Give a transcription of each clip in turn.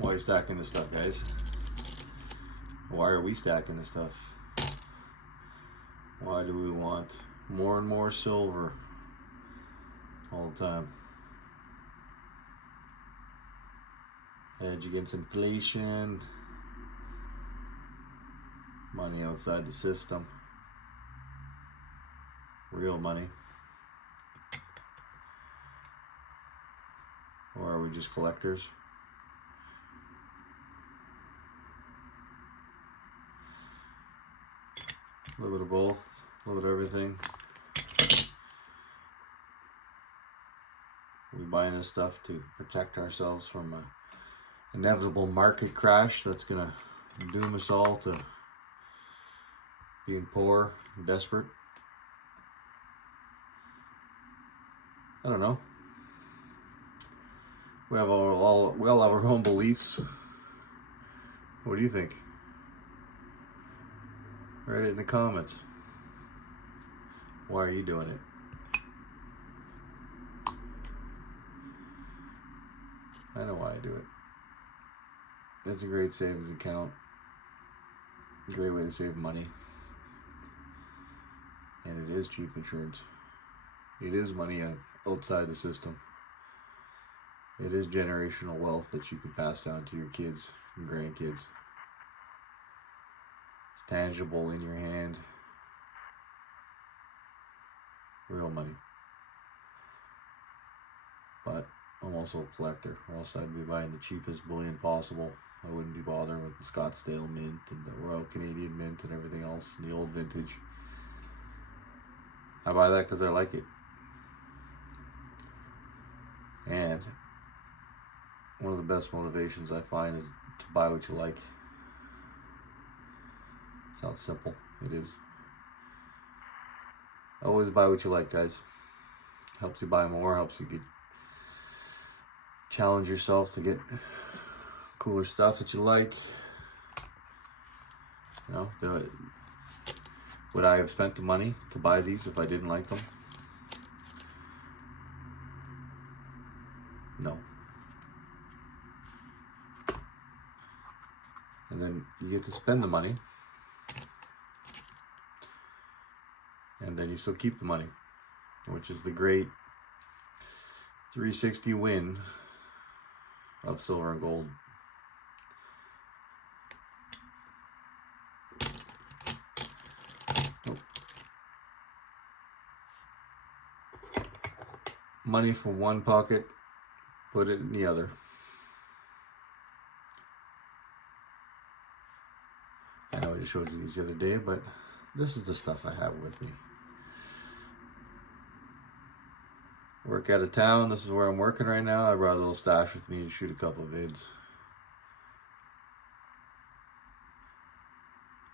Why are you stacking this stuff, guys? Why are we stacking this stuff? Why do we want more and more silver all the time? Hedge against inflation. Money outside the system. Real money. Or are we just collectors? A little bit of both, a little bit of everything. We buying this stuff to protect ourselves from an inevitable market crash that's gonna doom us all to being poor and desperate. I don't know. We all have our own beliefs. What do you think? Write it in the comments. Why are you doing it? I know why I do it. It's a great savings account. A great way to save money. And it is cheap insurance. It is money outside the system. It is generational wealth that you can pass down to your kids and grandkids. It's tangible in your hand. Real money. But I'm also a collector, or else I'd be buying the cheapest bullion possible. I wouldn't be bothering with the Scottsdale Mint and the Royal Canadian Mint and everything else, and the old vintage. I buy that because I like it. And one of the best motivations I find is to buy what you like. Sounds simple. It is. Always buy what you like, guys. Helps you buy more, helps you challenge yourself to get cooler stuff that you like. You know, would I have spent the money to buy these if I didn't like them? No. And then you get to spend the money, and then you still keep the money, which is the great 360 win of silver and gold. Money from one pocket, put it in the other. I know I just showed you these the other day, but this is the stuff I have with me. Work out of town, this is where I'm working right now. I brought a little stash with me to shoot a couple of vids.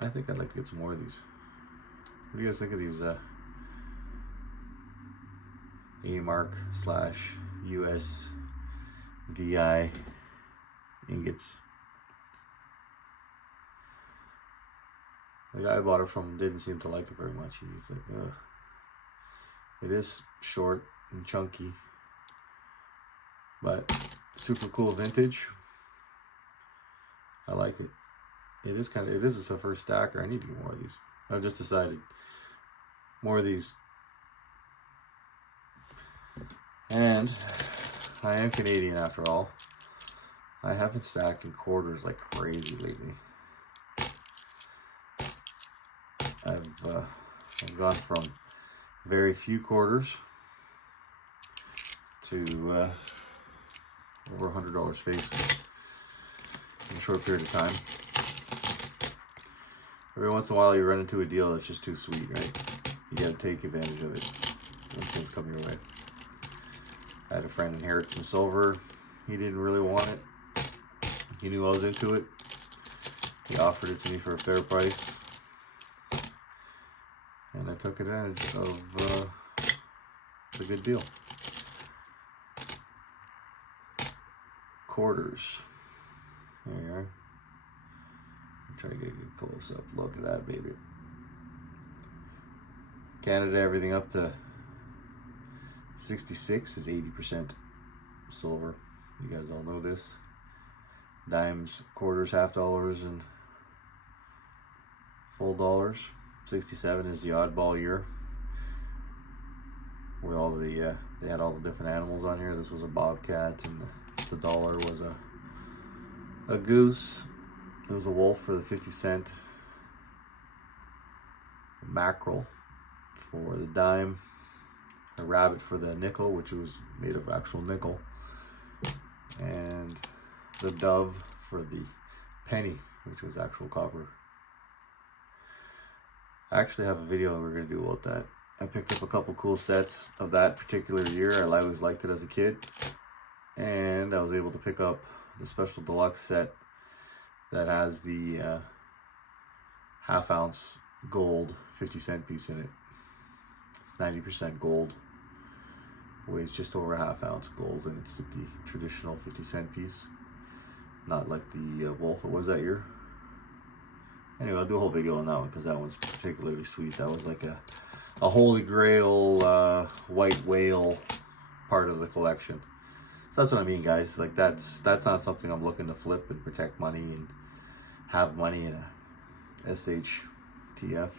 I think I'd like to get some more of these. What do you guys think of these A-mark / US VI ingots? The guy I bought it from didn't seem to like it very much. He's like, ugh. It is short and chunky, but super cool vintage. I like it. It is just the first stacker. I need to get more of these. I've just decided more of these. And I am Canadian after all. I have been stacking quarters like crazy lately. I've gone from very few quarters to over $100 face in a short period of time. Every once in a while you run into a deal that's just too sweet, right? You gotta take advantage of it when things come your way. I had a friend inherit some silver. He didn't really want it. He knew I was into it. He offered it to me for a fair price. And I took advantage of the good deal. Quarters. There you are. I'm trying to get a close-up look at that baby. Canada, everything up to 66 is 80% silver. You guys all know this. dimes, quarters, half dollars, and full dollars. 67 is the oddball year, where all the they had all the different animals on here. This was a bobcat, and the dollar was a goose. It was a wolf for the 50-cent, mackerel for the dime, a rabbit for the nickel, which was made of actual nickel, and the dove for the penny, which was actual copper. I actually have a video we're going to do about that. I picked up a couple cool sets of that particular year. I always liked it as a kid, and I was able to pick up the special deluxe set that has the half-ounce gold 50-cent piece in it. It's 90% gold, weighs just over a half-ounce gold, and it's the traditional 50-cent piece, not like the wolf it was that year. Anyway, I'll do a whole video on that one because that one's particularly sweet. That was like a holy grail white whale part of the collection. So that's what I mean, guys. Like that's not something I'm looking to flip and protect money and have money in a SHTF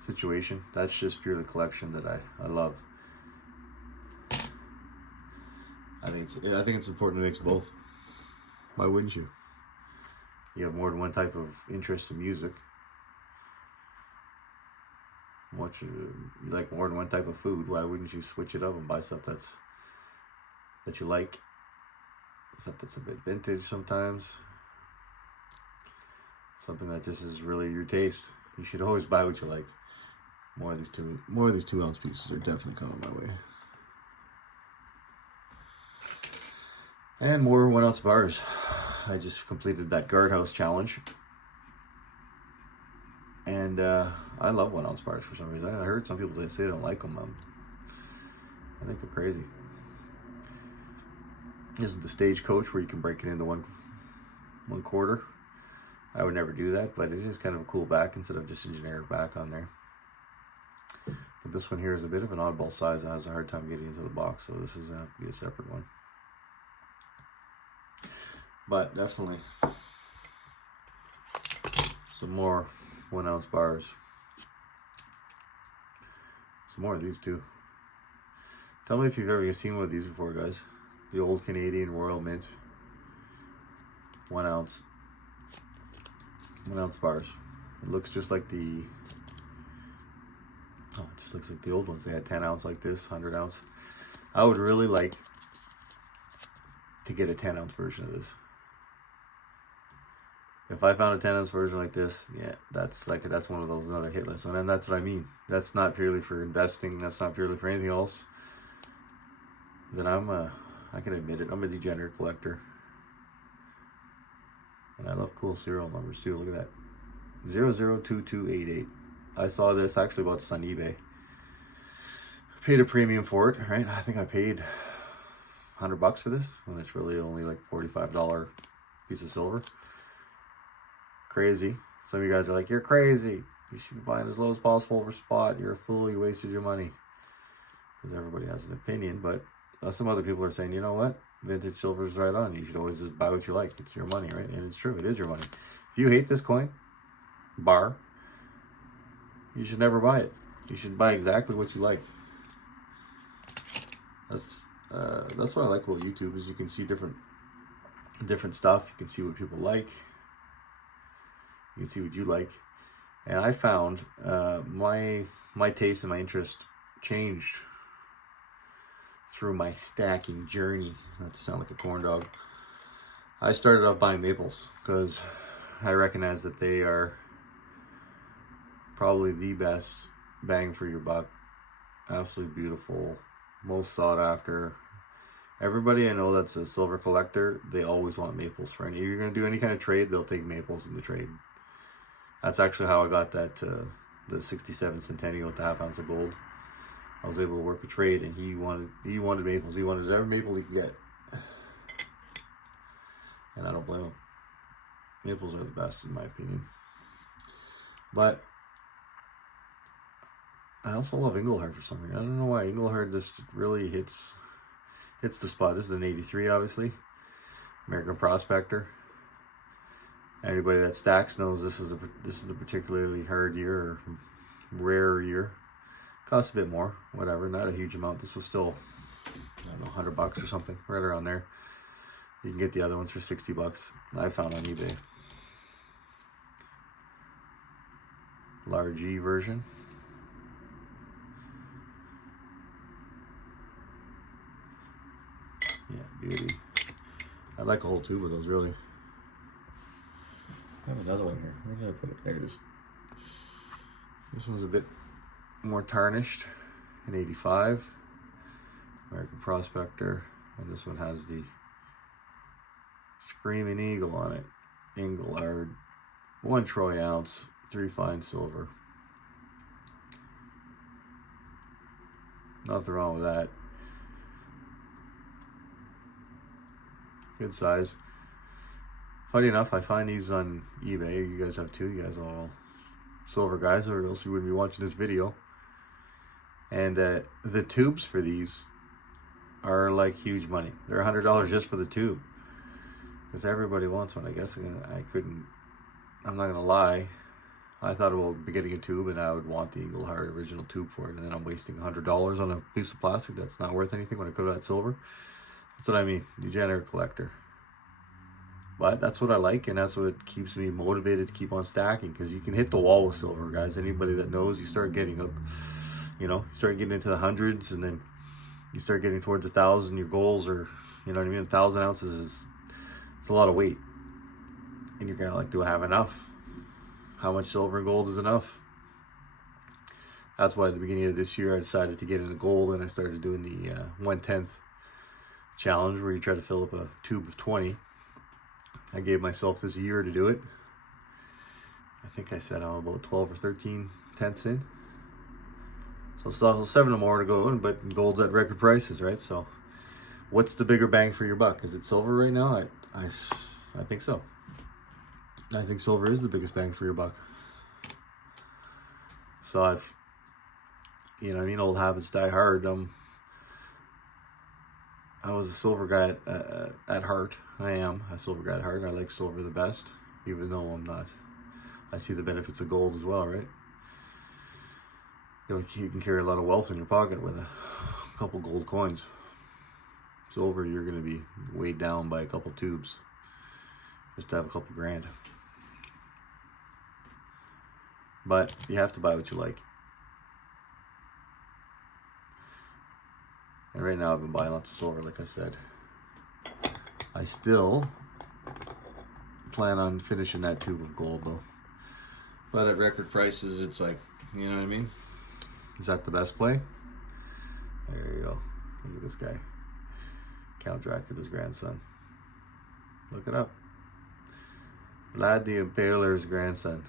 situation. That's just purely collection that I love. I think it's important to mix both. Why wouldn't you? You have more than one type of interest in music. You like more than one type of food. Why wouldn't you switch it up and buy stuff that you like? Stuff that's a bit vintage sometimes. Something that just is really your taste. You should always buy what you like. More of these 2-ounce pieces are definitely coming my way. And more 1-ounce bars. I just completed that guardhouse challenge, and I love 1-ounce bars for some reason. I heard some people say they don't like them. I think they're crazy. This is the Stagecoach where you can break it into one quarter. I would never do that, but it is kind of a cool back instead of just a generic back on there. But this one here is a bit of an oddball size and has a hard time getting into the box, so this is going to have to be a separate one. But definitely some more 1-ounce bars. Some more of these too. Tell me if you've ever seen one of these before, guys. The old Canadian Royal Mint 1-ounce bars. It looks just like it just looks like the old ones. They had 10-ounce like this, 100-ounce. I would really like to get a 10-ounce version of this. If I found a 10-ounce version like this, yeah, that's one of those another hit list. And that's what I mean. That's not purely for investing. That's not purely for anything else. Then I can admit it, I'm a degenerate collector. And I love cool serial numbers too. Look at that. 002288. I saw this, actually bought this on eBay. Paid a premium for it, right? I think I paid $100 for this when it's really only like $45 piece of silver. Crazy. Some of you guys are like, you're crazy. You should be buying as low as possible for spot. You're a fool. You wasted your money. Because everybody has an opinion. But some other people are saying, you know what? Vintage silver is right on. You should always just buy what you like. It's your money, right? And it's true. It is your money. If you hate this coin, bar, you should never buy it. You should buy exactly what you like. That's what I like about YouTube, is you can see different stuff. You can see what people like. You can see what you like. And I found my taste and my interest changed through my stacking journey. Not to sound like a corn dog. I started off buying maples because I recognize that they are probably the best bang for your buck. Absolutely beautiful, most sought after. Everybody I know that's a silver collector, they always want maples for any. If you're going to do any kind of trade, they'll take maples in the trade. That's actually how I got that the 67 Centennial with the half-ounce of gold. I was able to work a trade, and he wanted maples. He wanted every maple he could get, and I don't blame him. Maples are the best in my opinion. But I also love Engelhard for some reason. I don't know why. Engelhard just really hits the spot. This is an 83, obviously. American Prospector. Anybody that stacks knows this is a particularly hard year or rare year. Costs a bit more, whatever, not a huge amount. This was still, I don't know, $100 or something, right around there. You can get the other ones for $60. I found on eBay. Large E version. Yeah, beauty. I like a whole tube of those, really. I have another one here. Where did I put it? There it is. This one's a bit more tarnished, an 85. American Prospector. And this one has the Screaming Eagle on it. Engelhard. 1 troy ounce. 3 fine silver. Nothing wrong with that. Good size. Funny enough, I find these on eBay. You guys have too. You guys are all silver guys, or else you wouldn't be watching this video. And the tubes for these are like huge money. They're $100 just for the tube, because everybody wants one. I guess I'm not gonna lie. I thought about getting a tube, and I would want the Engelhard original tube for it, and then I'm wasting $100 on a piece of plastic that's not worth anything when I could have had silver. That's what I mean, degenerate collector. But that's what I like, and that's what keeps me motivated to keep on stacking, because you can hit the wall with silver, guys. Anybody that knows, you start getting into the hundreds, and then you start getting towards 1,000. Your goals are, you know what I mean, 1,000 ounces it's a lot of weight, and you're kind of like, do I have enough? How much silver and gold is enough? That's why at the beginning of this year I decided to get into gold, and I started doing the 1/10 challenge, where you try to fill up a tube of 20. I gave myself this year to do it. I think I said I'm about 12 or 13 tenths in. So still 7 more to go, but gold's at record prices, right? So what's the bigger bang for your buck? Is it silver right now? I think so. I think silver is the biggest bang for your buck. So I've, you know what I mean, old habits die hard. I was a silver guy at heart. I am a silver guy at heart. I like silver the best, even though I'm not. I see the benefits of gold as well, right? You can carry a lot of wealth in your pocket with a couple gold coins. Silver, you're going to be weighed down by a couple tubes just to have a couple grand. But you have to buy what you like. And right now I've been buying lots of silver, like I said. I still plan on finishing that tube of gold though. But at record prices, it's like, you know what I mean? Is that the best play? There you go. Look at this guy. Count Dracula's grandson. Look it up. Vlad the Impaler's grandson.